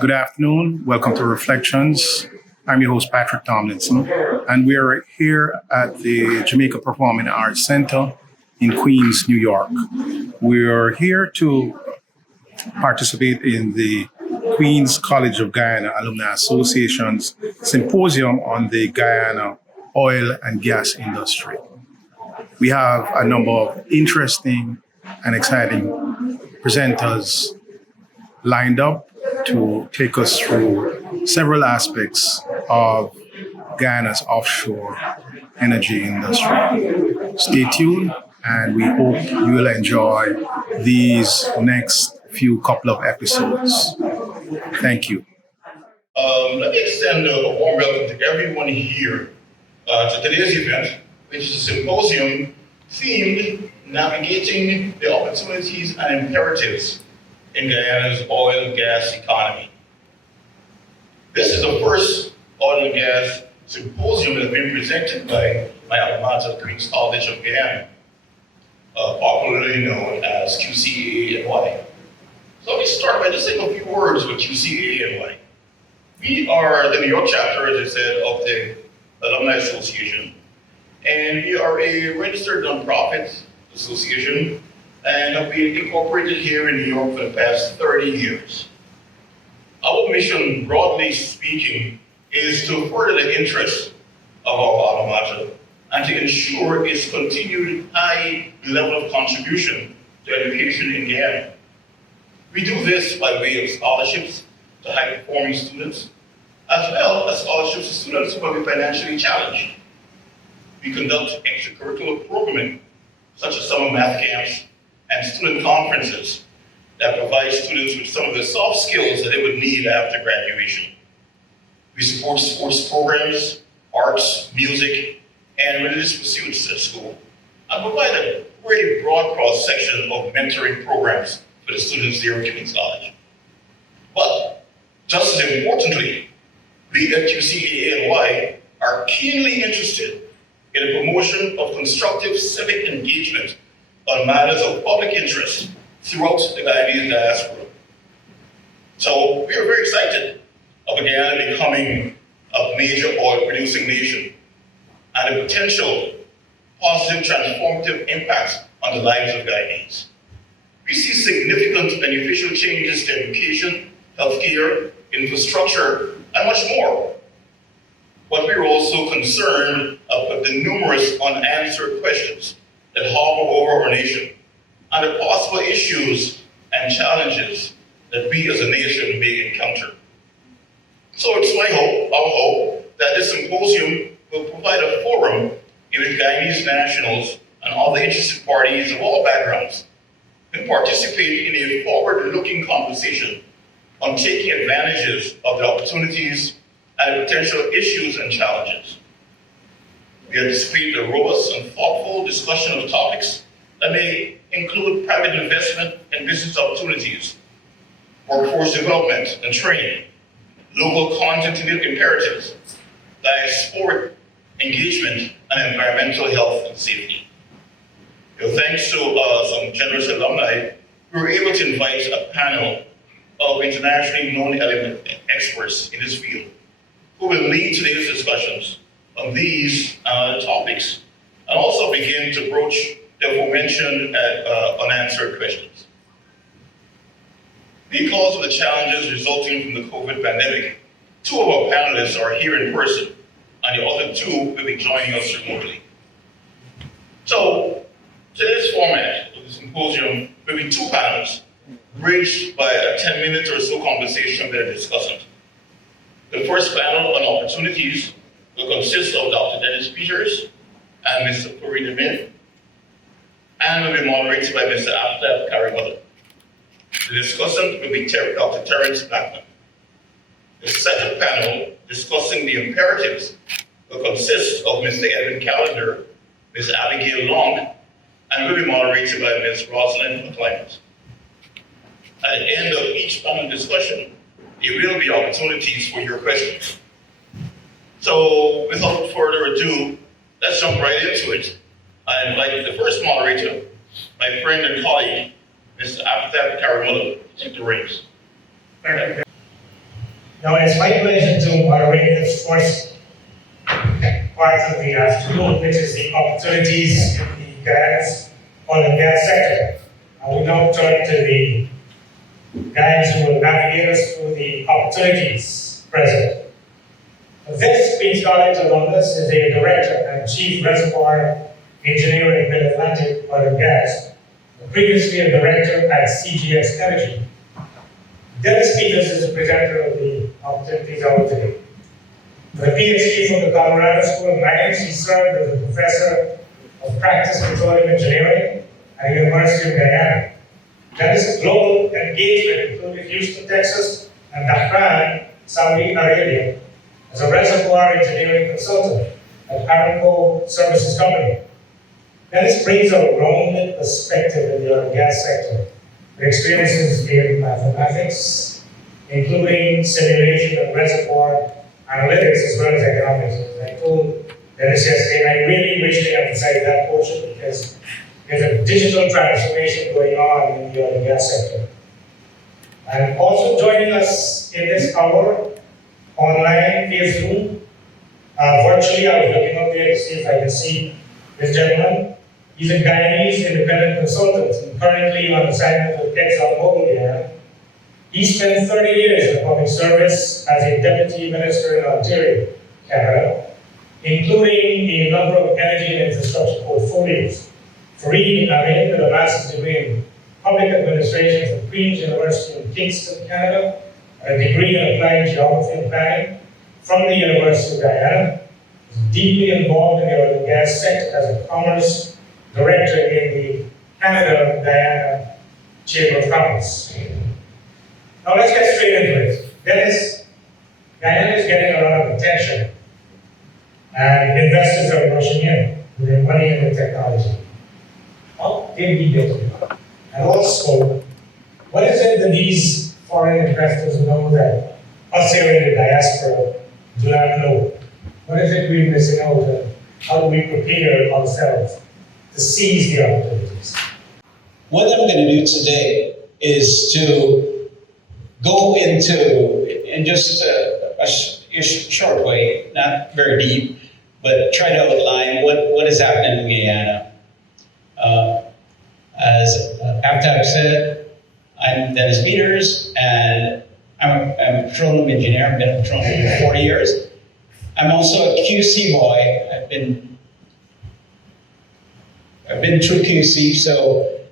Good afternoon. Welcome to Reflections. I'm your host, Patrick Tomlinson, and we are here at the Jamaica Performing Arts Center in Queens, New York. We are here to participate in the Queens College of Guyana Alumni Association's Symposium on the Guyana oil and gas industry. We have a number of interesting and exciting presenters lined up to take us through several aspects of Guyana's offshore energy industry. Stay tuned, and we hope you will enjoy these next few couple of episodes. Thank you. Let me extend a warm welcome to everyone here to today's event, which is a symposium themed Navigating the Opportunities and Imperatives in Guyana's Oil and Gas Economy. This is the first oil and gas symposium that has been presented by my alma mater, Queens College of Guyana, popularly known as QCANY. So let me start by just saying a few words with QCANY. We are the New York chapter, as I said, of the Alumni Association, and we are a registered nonprofit association and have been incorporated here in New York for the past 30 years. Our mission, broadly speaking, is to further the interests of our alma mater and to ensure its continued high level of contribution to education in Guyana. We do this by way of scholarships to high-performing students, as well as scholarships to students who may be financially challenged. We conduct extracurricular programming, such as summer math camps and student conferences that provide students with some of the soft skills that they would need after graduation. We support sports programs, arts, music, and religious pursuits at school, and provide a very broad cross-section of mentoring programs for the students here at Queens College. But just as importantly, we at QCANY are keenly interested in the promotion of constructive civic engagement on matters of public interest throughout the Guyanese diaspora. So we are very excited of Guyana becoming a major oil-producing nation and the potential positive transformative impacts on the lives of Guyanese. We see significant beneficial changes to education, healthcare, infrastructure, and much more. But we're also concerned about the numerous unanswered questions that hover over our nation and the possible issues and challenges that we as a nation may encounter. So it's my hope, our hope, that this symposium will provide a forum in which Guyanese nationals and all the interested parties of all backgrounds can participate in a forward-looking conversation on taking advantages of the opportunities and the potential issues and challenges. We anticipate a robust and thoughtful discussion of topics that may include private investment and business opportunities, workforce development and training, local content and imperatives, diasporic engagement, and environmental health and safety. Thanks to some generous alumni, we were able to invite a panel of internationally known experts in this field who will lead today's discussions on these topics and also begin to broach the aforementioned unanswered questions. Because of the challenges resulting from the COVID pandemic, two of our panelists are here in person, and the other two will be joining us remotely. So, today's format of the symposium will be two panels, bridged by a 10-minute or so conversation with a discussant. The first panel on opportunities will consist of Dr. Dennis Peters and Mr. Corey DeMint, and will be moderated by Mr. Aftab Karimullah. The discussant will be Dr. Terrence Blackman. The second panel, discussing the imperatives, will consist of Mr. Edwin Callender, Ms. Abigail Long, and will be moderated by Ms. Rosalind McClimate. At the end of each panel discussion, there will be opportunities for your questions. So without further ado, let's jump right into it. I invite the first moderator, my friend and colleague, Mr. Aftab Karimullah, to take the reins. Now, it's my pleasure to moderate this first part of the afternoon, which is the opportunities in the Guyana's oil and gas sector. I will now turn to the guys who will navigate us through the opportunities present. This Queen's College alumnus is a director and chief reservoir engineer in Mid-Atlantic Oil and Gas, previously a director at CGX Energy. Dennis Peters is the presenter of the opportunities hour today. With a PhD from the Colorado School of Mines, he served as a professor of practice petroleum engineering at the University of Guyana. Dennis' global engagement included Houston, Texas, and Dhahran, Saudi Arabia, as a reservoir engineering consultant at Aramco Services Company. Dennis brings a rounded perspective in the oil and gas sector, with experiences in mathematics, including simulation and reservoir analytics, as well as economics. As I told Dennis yesterday, I really wish to emphasize that portion because there's a digital transformation going on in the oil and gas sector. And also joining us in this hour, online via Zoom, virtually, I was looking up there to see if I can see this gentleman. He's a Guyanese independent consultant and currently on assignment with ExxonMobil Guyana. He spent 30 years in public service as a deputy minister in Ontario, Canada, including a number of energy and infrastructure portfolios. Fareed Amin with a master's degree in public administration from Queen's University in Kingston, Canada, and a degree in applied geography and planning from the University of Guyana. Is deeply involved in the oil and gas sector as a commerce director in the Canada-Guyana Chamber of Commerce. Now let's get straight into it. Guyana is getting a lot of attention, and investors are rushing in with their money and their technology. How did we get here? And also, what is it that these foreign investors know that us here in the diaspora do not know? What is it we're missing out, and how do we prepare ourselves to seize the opportunities? What I'm going to do today is to go into, in just a short way, not very deep, but try to outline what is happening in Guyana. As Patrick said, I'm Dennis Peters, and I'm a petroleum engineer. I've been in petroleum for 40 years. I'm also a QC boy. I've been through QC,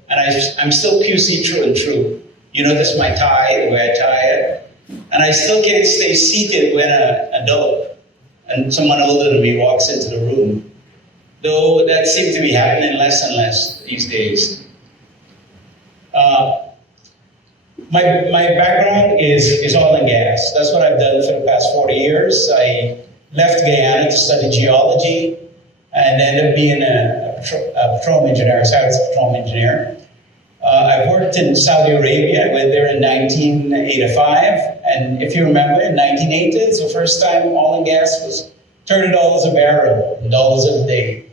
and I'm still QC true and true. You notice my tie, the way I tie it. And I still can't stay seated when an adult and someone older than me walks into the room. Though that seems to be happening less and less these days. My background is oil and gas. That's what I've done for the past 40 years. I left Guyana to study geology and ended up being a petroleum engineer. I started as a petroleum engineer. I've worked in Saudi Arabia. I went there in 1985. And if you remember, in 1980, it's the first time oil and gas was $30 a barrel, dollars a day.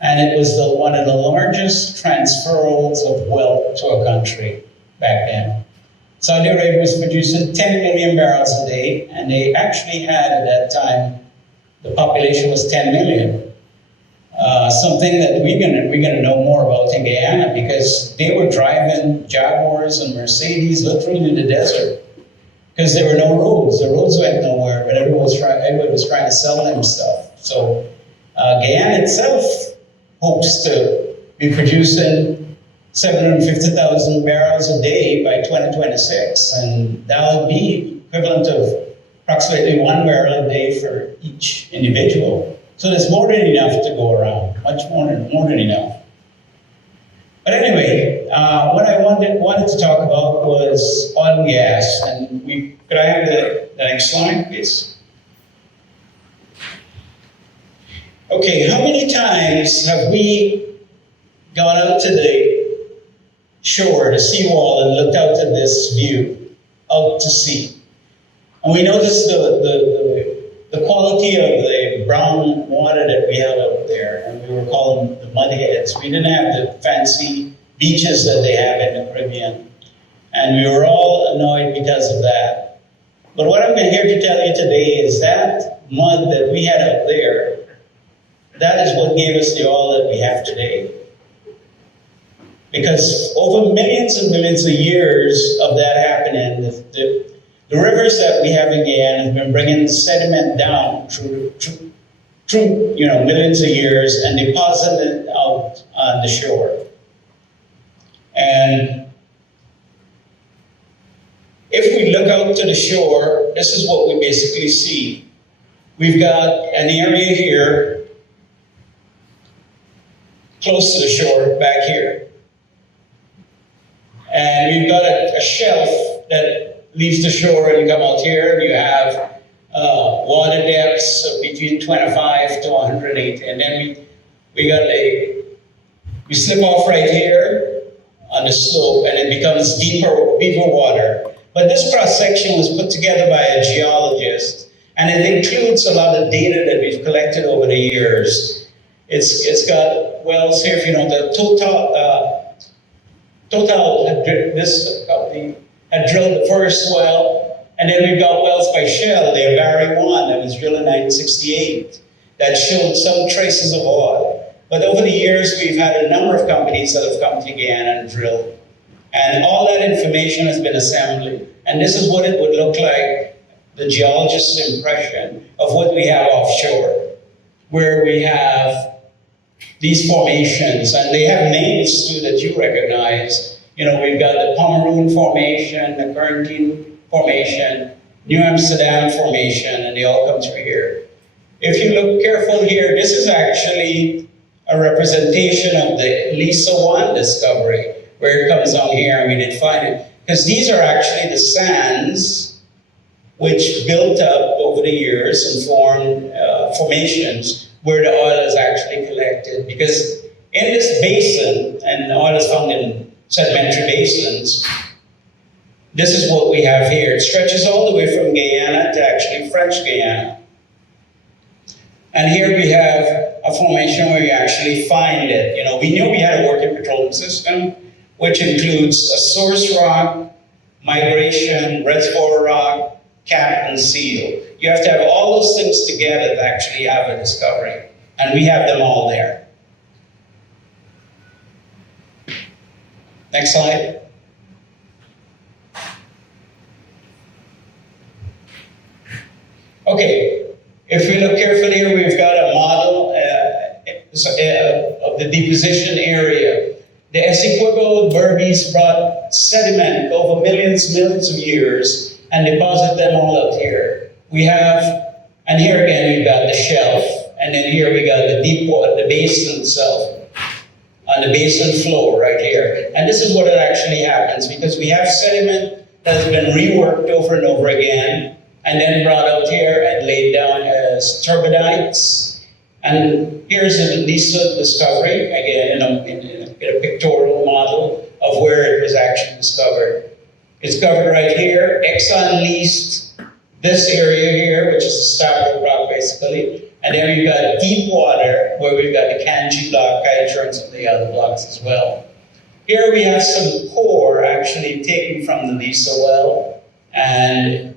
And it was one of the largest transfers of wealth to a country back then. Saudi Arabia was producing 10 million barrels a day, and they actually had, at that time, the population was 10 million. Something that we're gonna know more about in Guyana, because they were driving Jaguars and Mercedes literally in the desert, because there were no roads. The roads went nowhere, but everyone was trying to sell them stuff. So Guyana itself hopes to be producing 750,000 barrels a day by 2026, and that'll be equivalent of approximately 1 barrel a day for each individual. So there's more than enough to go around, much more than enough. But anyway, what I wanted to talk about was oil and gas, and could I have the next slide, please? Okay, how many times have we gone out to the shore, the seawall, and looked out at this view, out to sea? And we noticed the quality of the brown water that we had out there, and we were calling the mudheads. We didn't have the fancy beaches that they have in the Caribbean. And we were all annoyed because of that. But what I'm here to tell you today is that mud that we had up there, that is what gave us the oil that we have today. Because over millions and millions of years of that happening, the rivers that we have in Guyana have been bringing sediment down through millions of years and depositing it out on the shore. And if we look out to the shore, this is what we basically see. We've got an area here, close to the shore, back here. And we've got a shelf that leaves the shore and you come out here, and you have water depths of between 25 to 180. And then we slip off right here on the slope, and it becomes deeper water. But this cross-section was put together by a geologist, and it includes a lot of data that we've collected over the years. It's got wells here, if you know, the Total this company had drilled the first well, and then we've got wells by Shell, the Barry 1 that was drilled in 1968, that showed some traces of oil. But over the years, we've had a number of companies that have come to Guyana and drilled. And all that information has been assembled. And this is what it would look like, the geologist's impression of what we have offshore, where we have these formations, and they have names too that you recognize. You know, we've got the Pomeroon Formation, the Quarantine Formation, New Amsterdam Formation, and they all come through here. If you look careful here, this is actually a representation of the Lisa 1 discovery, where it comes down here and we did find it. Because these are actually the sands which built up over the years and formed formations where the oil is actually collected. Because in this basin, and oil is found in sedimentary basins, this is what we have here. It stretches all the way from Guyana to actually French Guyana. And here we have a formation where we actually find it. You know, we knew we had a working petroleum system, which includes a source rock, migration, reservoir rock, cap, and seal. You have to have all those things together to actually have a discovery. And we have them all there. Next slide. Okay, if we look carefully here, we've got a model of the deposition area. The Essequibo Berbice brought sediment over millions of years and deposit them all up here. We have, and here again we've got the shelf, and then here we got the deep water, the basin itself, on the basin floor right here. And this is what it actually happens, because we have sediment that has been reworked over and over again, and then brought out here and laid down as turbidites. And here's the Lisa discovery, again in a pictorial model of where it was actually discovered. It's covered right here. Exxon leased this area here, which is a starboard rock basically. And then we've got deep water, where we've got the Kanji block, Kaicher, and some of the other blocks as well. Here we have some core actually taken from the Lisa well. And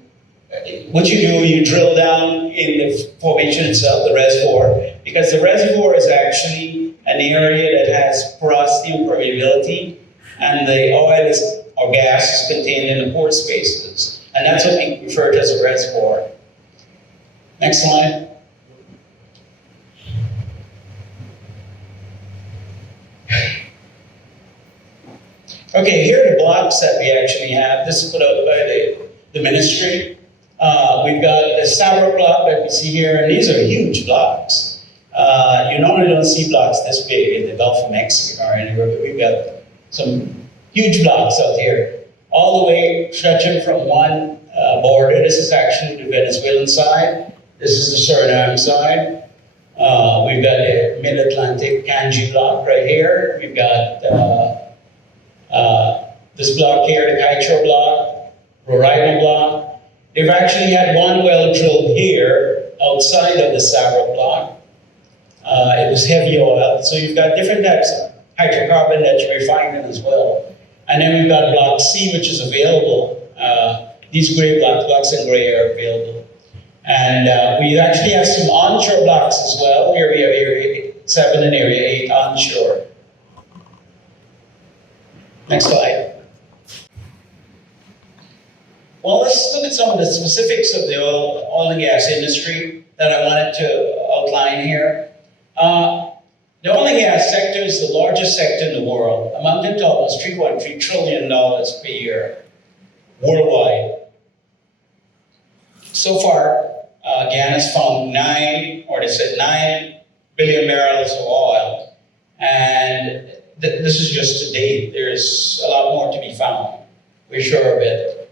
what you do, you drill down in the formation itself, the reservoir, because the reservoir is actually an area that has porosity and permeability, and the oil or gas is contained in the pore spaces. And that's what we refer to as a reservoir. Next slide. Okay, here are the blocks that we actually have. This is put out by the ministry. We've got the Sabra block that we see here, and these are huge blocks. You normally don't see blocks this big in the Gulf of Mexico or anywhere, but we've got some huge blocks out here, all the way stretching from one border. This is actually the Venezuelan side. This is the Suriname side. We've got the Mid-Atlantic Kanji block right here. We've got this block here, the Kaicher block, Roraima block. They've actually had one well drilled here outside of the Sabra block. It was heavy oil, so you've got different types of hydrocarbon that you're refining as well. And then we've got block C, which is available. These gray blocks and gray are available. And we actually have some onshore blocks as well. Here we have Area 7 and Area 8 onshore. Next slide. Well, let's look at some of the specifics of the oil and gas industry that I wanted to outline here. The oil and gas sector is the largest sector in the world, amounting to almost $3.3 trillion per year worldwide. So far, Guyana's found 9 billion barrels of oil, and this is just to date. There's a lot more to be found. We're sure of it.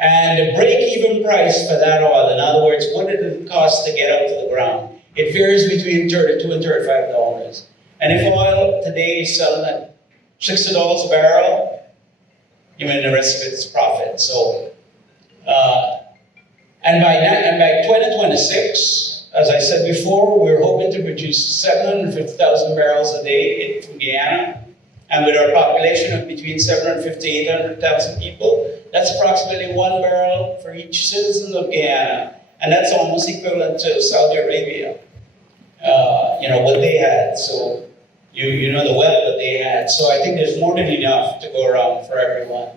And the break-even price for that oil, in other words, what did it cost to get out to the ground? It varies between $32 and $35. And if oil today is selling at $60 a barrel, you mean the rest of it's profit. So, and by 2026, as I said before, we're hoping to produce 750,000 barrels a day from Guyana. And with our population of between 750 and 800,000 people, that's approximately 1 barrel for each citizen of Guyana. And that's almost equivalent to Saudi Arabia, what they had. So you know the wealth that they had. So I think there's more than enough to go around for everyone.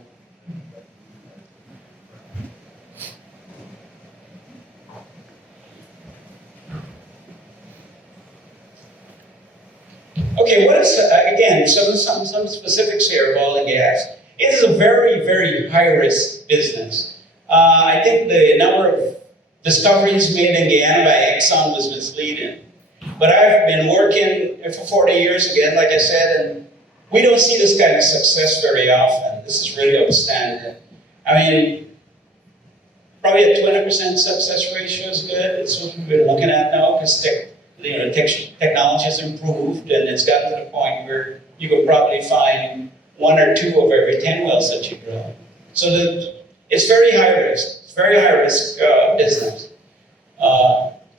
Okay, what is, again, some specifics here of oil and gas. It is a very, very high-risk business. I think the number of discoveries made in Guyana by Exxon was misleading. But I've been working for 40 years again, like I said, and we don't see this kind of success very often. This is really outstanding. I mean, probably a 20% success ratio is good. It's what we've been looking at now, because technology has improved, and it's gotten to the point where you could probably find 1 or 2 of every 10 wells that you drill. So it's very high risk. It's very high risk business.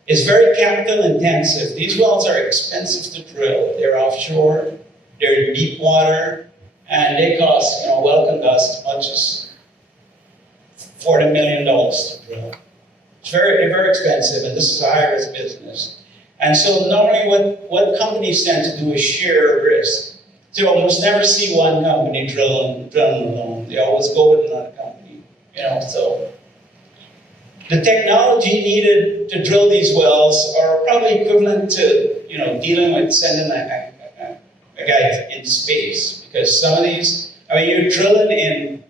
It's very capital intensive. These wells are expensive to drill. They're offshore, they're in deep water, and they cost, well can cost as much as $40 million to drill. They're very expensive, and this is a high risk business. And so normally what companies tend to do is share risk. So you almost never see one company drilling alone. They always go with another company, so. The technology needed to drill these wells are probably equivalent to, dealing with sending a guy into space. Because some of these, you're drilling in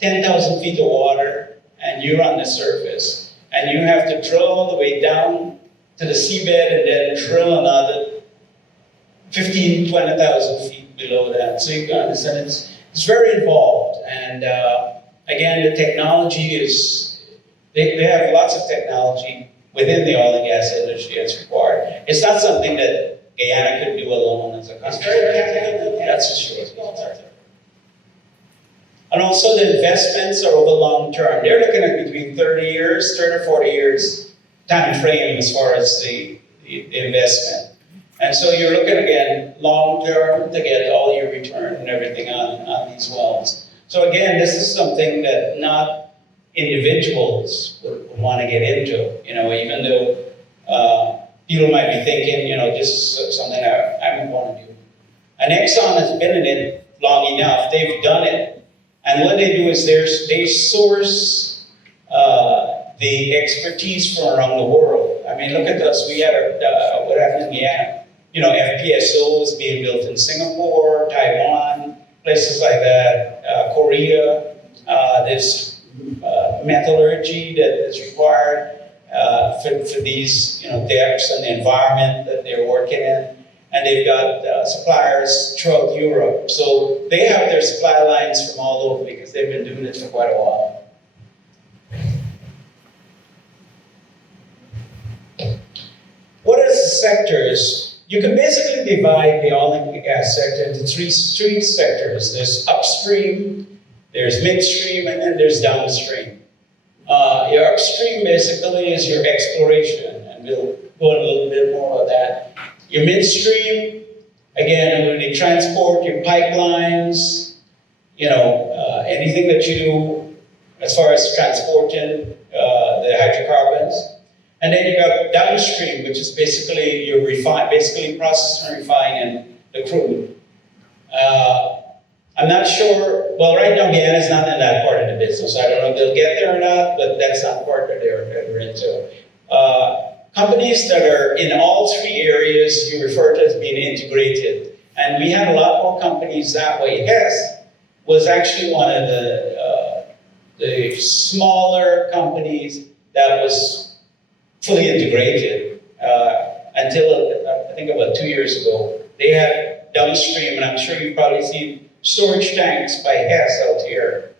10,000 feet of water, and you're on the surface. And you have to drill all the way down to the seabed and then drill another 15,000, 20,000 feet below that. So you can understand it's very involved. And again, the technology is, they have lots of technology within the oil and gas industry that's required. It's not something that Guyana could do alone as a country. It's very technical, that's for sure. And also the investments are over long term. They're looking at between 30 or 40 years time frame as far as the investment. And so you're looking again long term to get all your return and everything on these wells. So again, this is something that not individuals would want to get into, even though people might be thinking, this is something I would want to do. And Exxon has been in it long enough, they've done it. And what they do is they source the expertise from around the world. Look at us, we had what happened in Guyana. FPSO is being built in Singapore, Taiwan, places like that, Korea. There's metallurgy that is required for these depths and the environment that they're working in. And they've got suppliers throughout Europe. So they have their supply lines from all over because they've been doing it for quite a while. What are the sectors? You can basically divide the oil and gas sector into three sectors. There's upstream, there's midstream, and then there's downstream. Your upstream basically is your exploration, and we'll go a little bit more of that. Your midstream, again, when they transport your pipelines, anything that you do as far as transporting the hydrocarbons. And then you got downstream, which is basically you basically process and refining the crude. I'm not sure, well, right now Guyana is not in that part of the business. I don't know if they'll get there or not, but that's not part that they're into. Companies that are in all three areas you refer to as being integrated. And we had a lot more companies that way. Hess was actually one of the smaller companies that was fully integrated until I think about 2 years ago. They had downstream, and I'm sure you've probably seen storage tanks by Hess out here.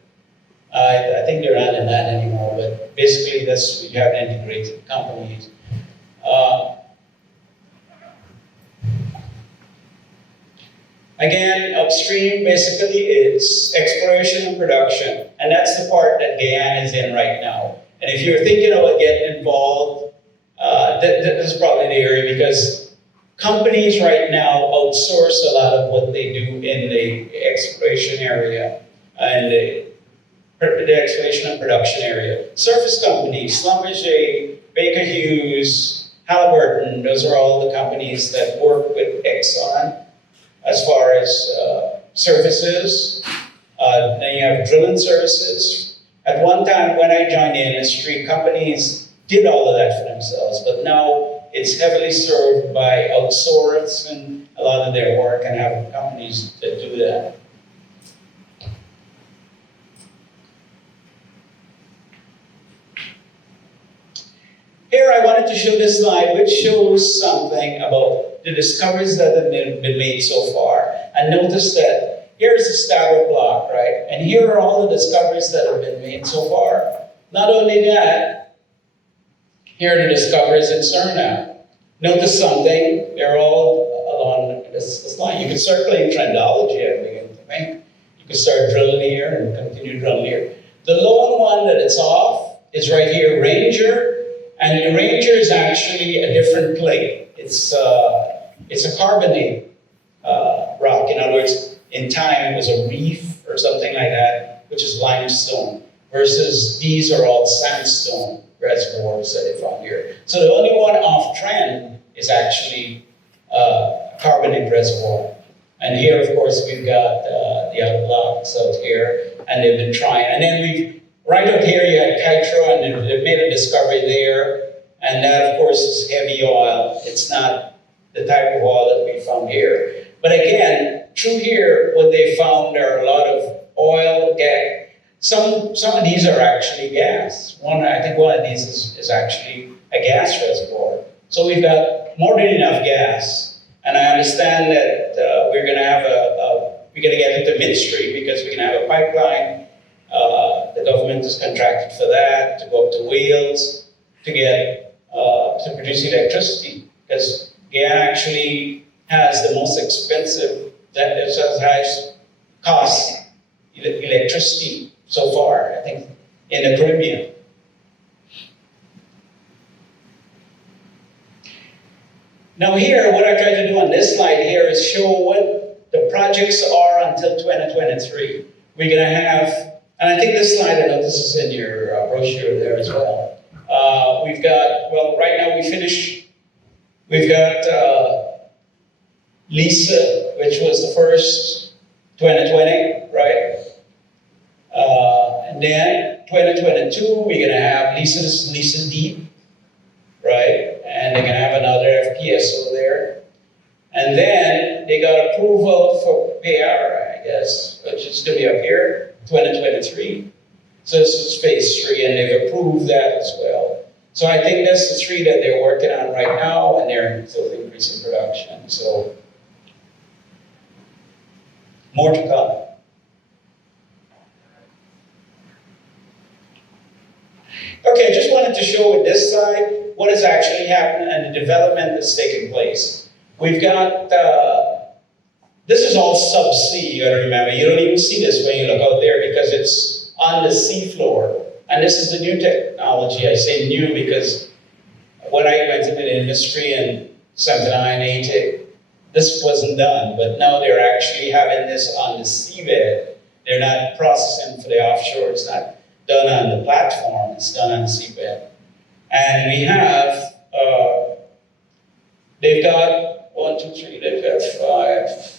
I think they're not in that anymore, but basically that's, we have integrated companies. Again, upstream basically is exploration and production, and that's the part that Guyana is in right now. And if you're thinking about getting involved, this is probably the area, because companies right now outsource a lot of what they do in the exploration area and the exploration and production area. Surface companies, Schlumberger, Baker Hughes, Halliburton, those are all the companies that work with Exxon as far as services. Then you have drilling services. At one time when I joined the industry, companies did all of that for themselves, but now it's heavily served by outsourcing a lot of their work and having companies that do that. Here I wanted to show this slide, which shows something about the discoveries that have been made so far. And notice that here's the starter block, right? And here are all the discoveries that have been made so far. Not only that, here are the discoveries in Suriname. Notice something, they're all along this line. You can circulate trendology, I begin to think. You can start drilling here and continue drilling here. The lone one that it's off is right here, Ranger. And the Ranger is actually a different plate. It's a carbonate rock. In other words, in time it was a reef or something like that, which is limestone, versus these are all sandstone reservoirs that they found here. So the only one off trend is actually a carbonate reservoir. And here, of course, we've got the other blocks out here, and they've been trying. And then right up here, you had Kitro, and they've made a discovery there. And that, of course, is heavy oil. It's not the type of oil that we found here. But again, through here, what they found are a lot of oil, gas. Some of these are actually gas. I think one of these is actually a gas reservoir. So we've got more than enough gas. And I understand that we're going to get into midstream, because we're going to have a pipeline. The government is contracted for that, to go up to Wales, to produce electricity, because Guyana actually has the most expensive, that is the highest cost electricity so far, I think, in the Caribbean. Now here, what I try to do on this slide here is show what the projects are until 2023. We're going to have, and I think this slide, I know this is in your brochure there as well. We've got, well, right now we've got Lisa, which was the first 2020, right? And then 2022, we're going to have Lisa Deep, right? And they're going to have another FPSO there. And then they got approval for PR, I guess, which is going to be up here, 2023. So this is phase 3, and they've approved that as well. So I think that's the 3 that they're working on right now, and they're still increasing production. So more to come. Okay, just wanted to show with this slide what is actually happening and the development that's taking place. We've got, this is all subsea, you gotta remember. You don't even see this when you look out there, because it's on the seafloor. And this is the new technology. I say new because when I went into the industry in 79, 80, this wasn't done. But now they're actually having this on the seabed. They're not processing for the offshore. It's not done on the platform, it's done on the seabed. And we have, they've got 1, 2, 3, they've got 5.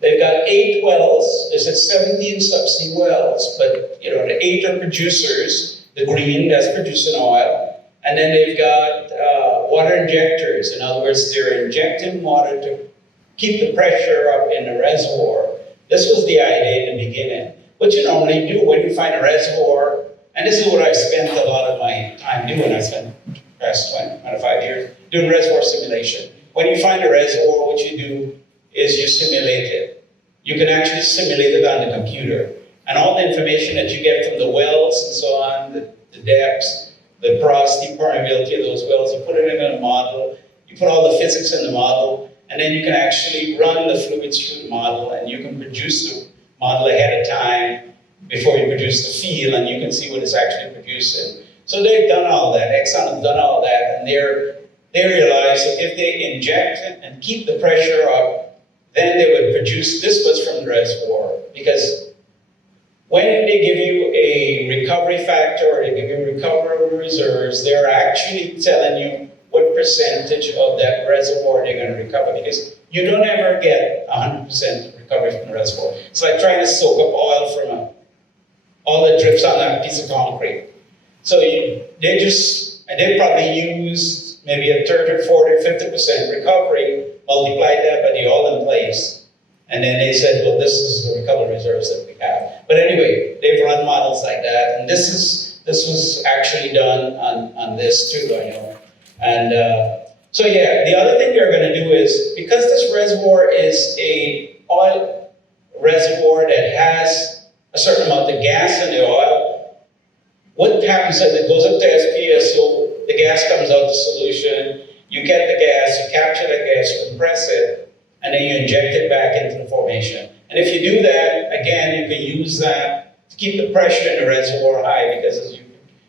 They've got 8 wells. They said 17 subsea wells, but you know, the 8 are producers, the green that's producing oil. And then they've got water injectors. In other words, they're injecting water to keep the pressure up in the reservoir. This was the idea in the beginning. What you normally do when you find a reservoir, and this is what I spent a lot of my time doing. I spent the past 25 years doing reservoir simulation. When you find a reservoir, what you do is you simulate it. You can actually simulate it on the computer. And all the information that you get from the wells and so on, the depths, the porosity, permeability of those wells, you put it in a model, you put all the physics in the model, and then you can actually run the fluids through the model, and you can produce the model ahead of time before you produce the field, and you can see what it's actually producing. So they've done all that. Exxon has done all that, and they realized that if they inject it and keep the pressure up, then they would produce, this was from the reservoir, because when they give you a recovery factor or they give you recoverable reserves, they're actually telling you what percentage of that reservoir they're going to recover, because you don't ever get 100% recovery from the reservoir. It's like trying to soak up oil from all that drips on that piece of concrete. So they probably used maybe a 30, 40, 50% recovery, multiplied that by the oil in place, and then they said, well, this is the recovery reserves that we have. But anyway, they've run models like that, and this was actually done on this too, I know. And so yeah, the other thing they're going to do is, because this reservoir is a oil reservoir that has a certain amount of gas in the oil, what happens is it goes up to SPSO, the gas comes out the solution, you get the gas, you capture the gas, you compress it, and then you inject it back into the formation. And if you do that, again, you can use that to keep the pressure in the reservoir high, because as you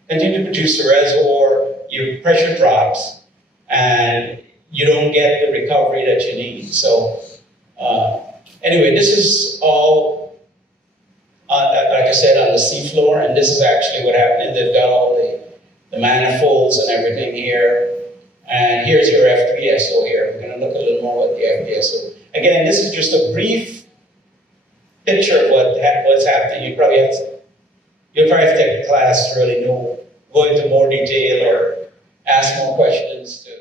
continue to produce the reservoir, your pressure drops, and you don't get the recovery that you need. So anyway, this is all, like I said, on the seafloor, and this is actually what happened. They've got all the manifolds and everything here. And here's your FPSO here. We're going to look a little more at the FPSO. Again, this is just a brief picture of what's happening. You'll probably have to take a class to really know, go into more detail or ask more questions to